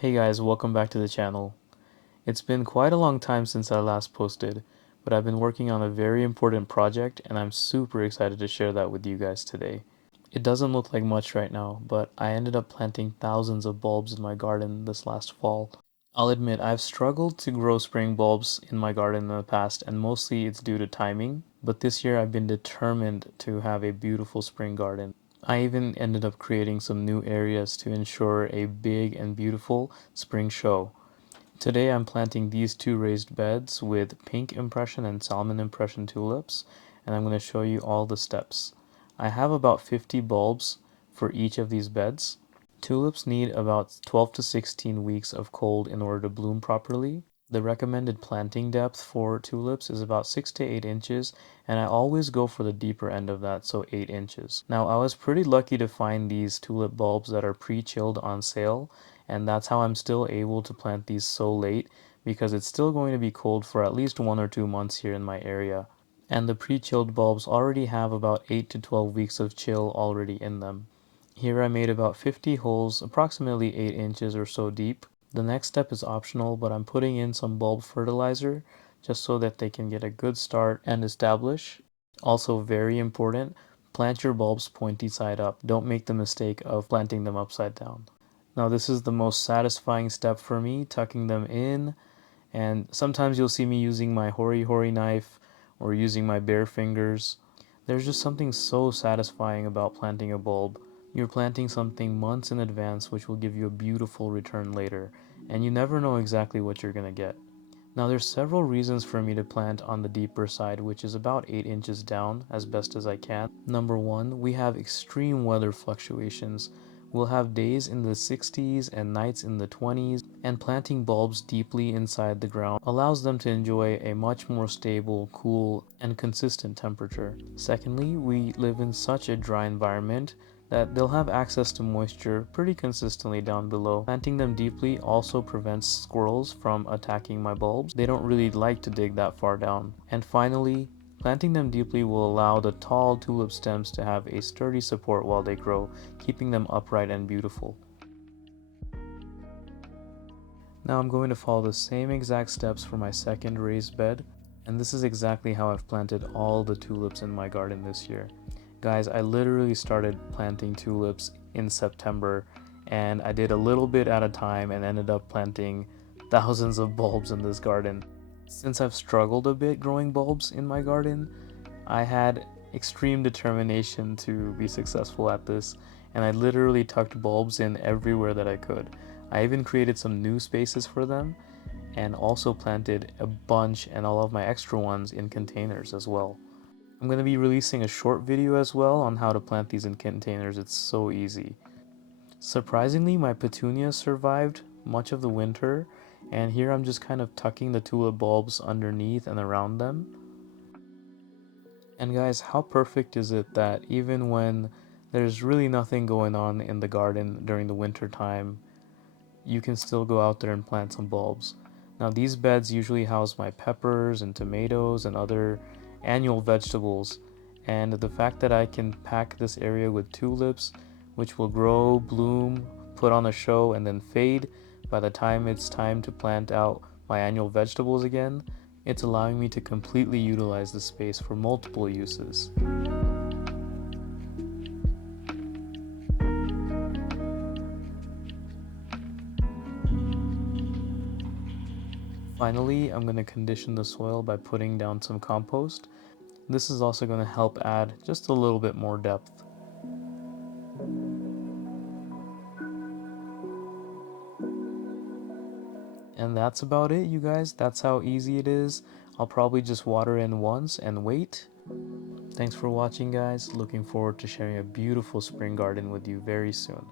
Hey guys, welcome back to the channel. It's been quite a long time since I last posted, but I've been working on a very important project and I'm super excited to share that with you guys today. It doesn't look like much right now, but I ended up planting thousands of bulbs in my garden this last fall. I'll admit I've struggled to grow spring bulbs in my garden in the past, and mostly it's due to timing, but this year I've been determined to have a beautiful spring garden. I even ended up creating some new areas to ensure a big and beautiful spring show. Today I'm planting these two raised beds with pink impression and salmon impression tulips, and I'm going to show you all the steps. I have about 50 bulbs for each of these beds. Tulips need about 12 to 16 weeks of cold in order to bloom properly. The recommended planting depth for tulips is about 6 to 8 inches, and I always go for the deeper end of that, so 8 inches. Now, I was pretty lucky to find these tulip bulbs that are pre-chilled on sale, and that's how I'm still able to plant these so late, because it's still going to be cold for at least 1 or 2 months here in my area. And the pre-chilled bulbs already have about 8 to 12 weeks of chill already in them. Here I made about 50 holes, approximately 8 inches or so deep. The next step is optional, but I'm putting in some bulb fertilizer just so that they can get a good start and establish. Also very important, plant your bulbs pointy side up. Don't make the mistake of planting them upside down. Now this is the most satisfying step for me, tucking them in, and sometimes you'll see me using my hori hori knife or using my bare fingers. There's just something so satisfying about planting a bulb. You're planting something months in advance which will give you a beautiful return later, and you never know exactly what you're gonna get. Now there's several reasons for me to plant on the deeper side, which is about 8 inches down as best as I can. Number one, we have extreme weather fluctuations. We'll have days in the 60s and nights in the 20s, and planting bulbs deeply inside the ground allows them to enjoy a much more stable, cool, and consistent temperature. Secondly, we live in such a dry environment that they'll have access to moisture pretty consistently down below. Planting them deeply also prevents squirrels from attacking my bulbs. They don't really like to dig that far down. And finally, planting them deeply will allow the tall tulip stems to have a sturdy support while they grow, keeping them upright and beautiful. Now I'm going to follow the same exact steps for my second raised bed, and this is exactly how I've planted all the tulips in my garden this year. Guys, I literally started planting tulips in September, and I did a little bit at a time and ended up planting thousands of bulbs in this garden. Since I've struggled a bit growing bulbs in my garden, I had extreme determination to be successful at this, and I literally tucked bulbs in everywhere that I could. I even created some new spaces for them and also planted a bunch and all of my extra ones in containers as well. I'm going to be releasing a short video as well on how to plant these in containers. It's so easy. Surprisingly, my petunias survived much of the winter, and here I'm just kind of tucking the tulip bulbs underneath and around them. And guys, how perfect is it that even when there's really nothing going on in the garden during the winter time, you can still go out there and plant some bulbs. Now these beds usually house my peppers and tomatoes and other annual vegetables, and the fact that I can pack this area with tulips, which will grow, bloom, put on a show, and then fade by the time it's time to plant out my annual vegetables again, it's allowing me to completely utilize the space for multiple uses. Finally, I'm going to condition the soil by putting down some compost. This is also going to help add just a little bit more depth. And that's about it, you guys. That's how easy it is. I'll probably just water in once and wait. Thanks for watching, guys. Looking forward to sharing a beautiful spring garden with you very soon.